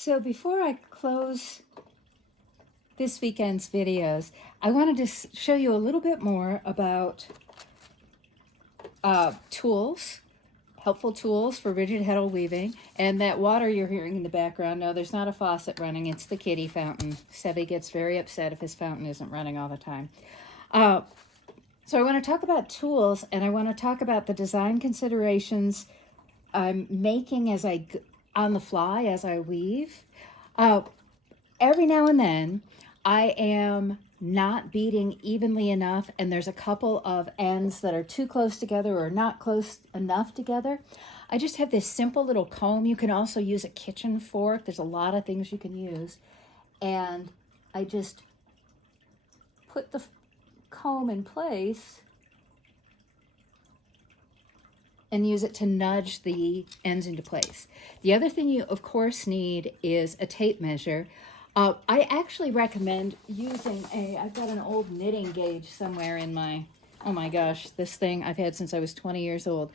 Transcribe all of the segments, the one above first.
So before I close this weekend's videos, I wanted to show you a little bit more about tools, helpful tools for rigid heddle weaving. And that water you're hearing in the background, no, there's not a faucet running, it's the kitty fountain. Sebi gets very upset if his fountain isn't running all the time. So I want to talk about tools, and I want to talk about the design considerations I'm making as on the fly as I weave. Every now and then I am not beating evenly enough, and there's a couple of ends that are too close together or not close enough together. I just have this simple little comb. You can also use a kitchen fork. There's a lot of things you can use. And I just put the comb in place and use it to nudge the ends into place. The other thing you, of course, need is a tape measure. I actually recommend using I've got an old knitting gauge somewhere in my, oh my gosh, this thing I've had since I was 20 years old.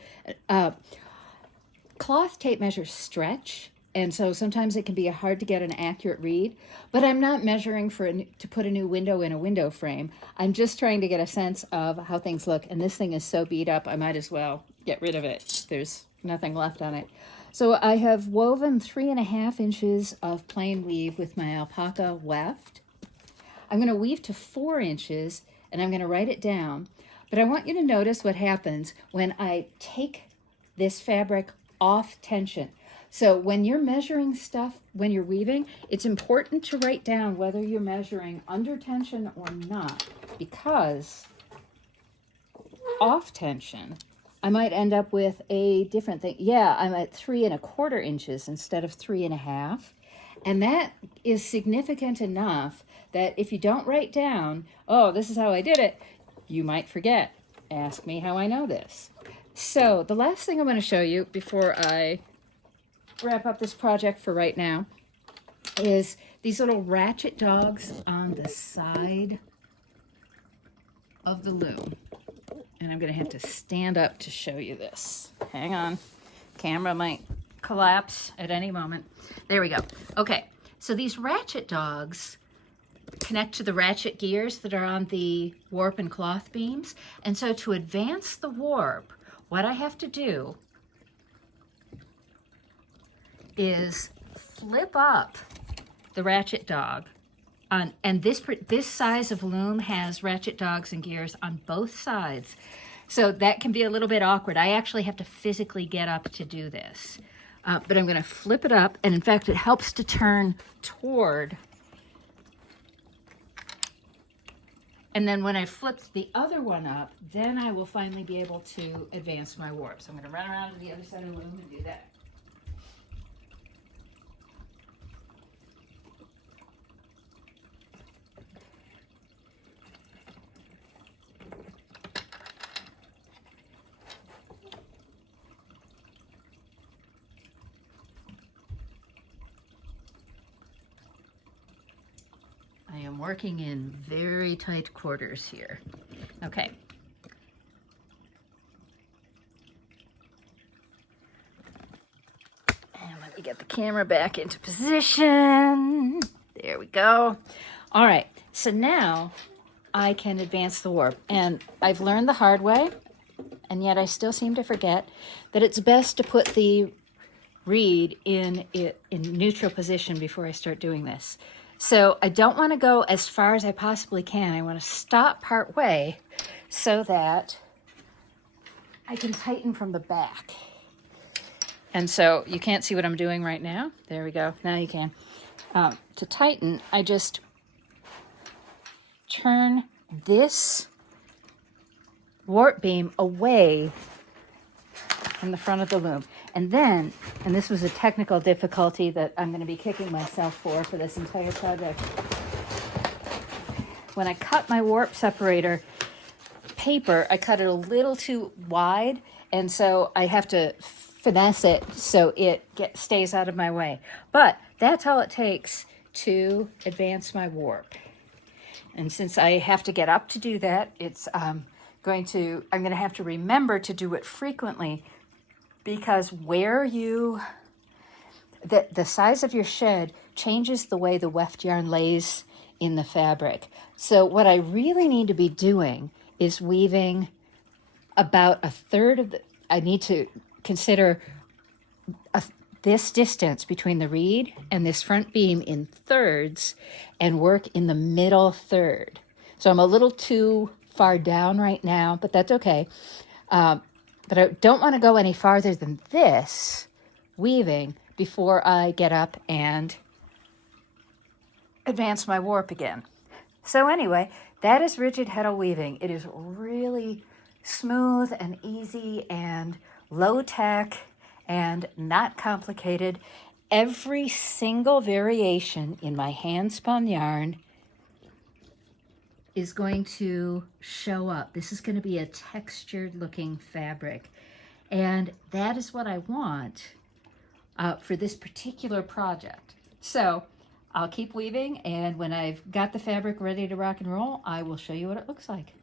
Cloth tape measures stretch, and so sometimes it can be hard to get an accurate read, but I'm not measuring to put a new window in a window frame. I'm just trying to get a sense of how things look, and this thing is so beat up, I might as well get rid of it. There's nothing left on it. So I have woven 3.5 inches of plain weave with my alpaca weft. I'm going to weave to 4 inches, and I'm going to write it down, but I want you to notice what happens when I take this fabric off tension. So when you're measuring stuff, when you're weaving, it's important to write down whether you're measuring under tension or not, because off tension, I might end up with a different thing. Yeah, I'm at 3.25 inches instead of 3.5. And that is significant enough that if you don't write down, oh, this is how I did it, you might forget. Ask me how I know this. So the last thing I'm going to show you before I wrap up this project for right now is these little ratchet dogs on the side of the loom. And I'm going to have to stand up to show you this. Hang on. Camera might collapse at any moment. There we go. Okay, so these ratchet dogs connect to the ratchet gears that are on the warp and cloth beams. And so to advance the warp, what I have to do is flip up the ratchet dog. And this size of loom has ratchet dogs and gears on both sides. So that can be a little bit awkward. I actually have to physically get up to do this. But I'm going to flip it up. And in fact, it helps to turn toward. And then when I flip the other one up, then I will finally be able to advance my warp. So I'm going to run around to the other side of the loom and do that. I am working in very tight quarters here. Okay. And let me get the camera back into position. There we go. All right, so now I can advance the warp. And I've learned the hard way, and yet I still seem to forget that it's best to put the reed in neutral position before I start doing this. So I don't want to go as far as I possibly can. I want to stop part way so that I can tighten from the back. And so you can't see what I'm doing right now. There we go. Now you can. To tighten, I just turn this warp beam away from the front of the loom. And then, and this was a technical difficulty that I'm going to be kicking myself for this entire project. When I cut my warp separator paper, I cut it a little too wide, and so I have to finesse it so it stays out of my way. But that's all it takes to advance my warp. And since I have to get up to do that, I'm going to have to remember to do it frequently, because where you the size of your shed changes the way the weft yarn lays in the fabric. So what I really need to be doing is weaving about a third of the, I need to consider this distance between the reed and this front beam in thirds and work in the middle third. So I'm a little too far down right now, but that's okay. But I don't want to go any farther than this weaving before I get up and advance my warp again. So anyway, that is rigid heddle weaving. It is really smooth and easy and low tech and not complicated. Every single variation in my hand spun yarn is going to show up. This is going to be a textured looking fabric. And that is what I want for this particular project. So I'll keep weaving, and when I've got the fabric ready to rock and roll, I will show you what it looks like.